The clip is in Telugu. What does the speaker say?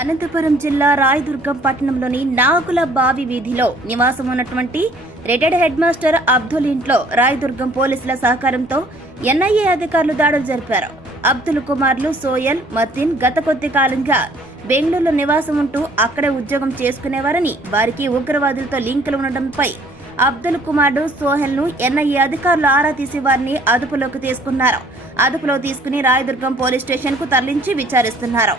అనంతపురం జిల్లా రాయదుర్గం పట్టణంలోని నాగుల బావి వీధిలో నివాసం ఉన్నటువంటి రిటైర్డ్ హెడ్ మాస్టర్ అబ్దుల్ ఇంట్లో రాయదుర్గం పోలీసుల సహకారంతో ఎన్ఐఏ అధికారులు దాడులు జరిపారు. అబ్దుల్ కుమార్లు సోయల్, మతిన్ గత కొద్ది కాలంగా బెంగళూరులో నివాసం ఉంటూ అక్కడే ఉద్యోగం చేసుకునేవారని, వారికి ఉగ్రవాదులతో లింకులు ఉండడంపై అబ్దుల్ కుమార్, సోహెల్ ను ఎన్ఐఏ అధికారులు ఆరా తీసి వారిని అదుపులోకి తీసుకున్నారు. అదుపులో తీసుకుని రాయదుర్గం పోలీస్ స్టేషన్ కు తరలించి విచారిస్తున్నారు.